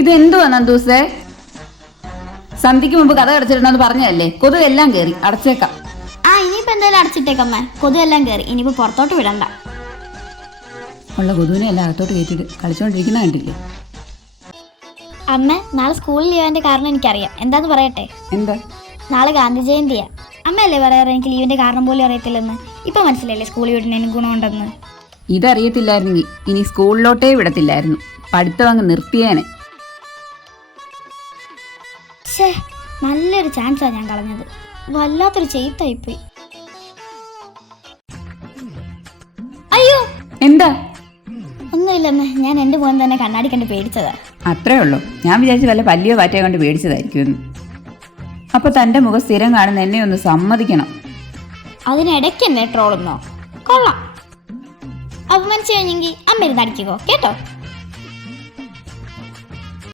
ഇത് എന്തുവാ നന്ദൂസേ? സന്ധ്യക്ക് മുമ്പ് കഥ അടച്ചിട്ടുണ്ടെന്ന് പറഞ്ഞതല്ലേ? കൊതുക് എല്ലാം കയറി അടച്ചേക്കാം. ആ ഇനിയിപ്പോ എന്തായാലും അടച്ചിട്ടേക്കമ്മ കൊതുവെല്ലാം കയറി ഇനിയിപ്പോ പുറത്തോട്ട് വിടണ്ട. ഉള്ള കൊതുവിനെ എല്ലാം അകത്തോട്ട് കയറ്റിട്ട് കളിച്ചോണ്ടിരിക്കുന്ന കണ്ടില്ലേ? അമ്മ നാളെ സ്കൂളിൽ ലീവിന്റെ കാരണം എനിക്കറിയാം. എന്താന്ന് പറയട്ടെ? എന്താ? നാളെ ഗാന്ധി ജയന്തിയാ. അമ്മയല്ലേ പറയാറ് എനിക്ക് ലീവിന്റെ കാരണം പോലും അറിയത്തില്ലെന്ന്? ഇപ്പൊ മനസ്സിലല്ലേ സ്കൂളിൽ വിടുന്നതിന് ഗുണമുണ്ടെന്ന് ഇതറിയത്തില്ലായിരുന്നെങ്കിൽ ഇനി സ്കൂളിലോട്ടേ വിടത്തില്ലായിരുന്നു. പഠിത്തം അങ്ങ് നിർത്തിയേനെ. ഛേ നല്ലൊരു ചാൻസാണ് ഞാൻ കളഞ്ഞത്. വല്ലാത്തൊരു ചെയ്ത്തായിപ്പോയി. അയ്യോ! എന്താ? ഒന്നുമില്ലമ്മേ ഞാൻ എന്റെ മോൻ തന്നെ കണ്ണാടി കണ്ട് പേടിച്ചതാ. അത്രേ ഉള്ളൂ. ഞാൻ വിചാരിച്ചു വല്ല പല്ലിയോ പാറ്റയോ കൊണ്ട് പേടിച്ചതായിരിക്കുമെന്ന്. അപ്പൊ തന്റെ മുഖം സ്ഥിരം കാണുന്ന എന്നെ ഒന്ന് സമ്മതിക്കണം. അതിനിടയ്ക്ക് എന്നെ ട്രോളുന്നോ കൊള്ളാം. അപമാനിച്ചു കഴിഞ്ഞെങ്കിൽ അമ്മ ഇരുന്ന് അടിക്കുക കേട്ടോ?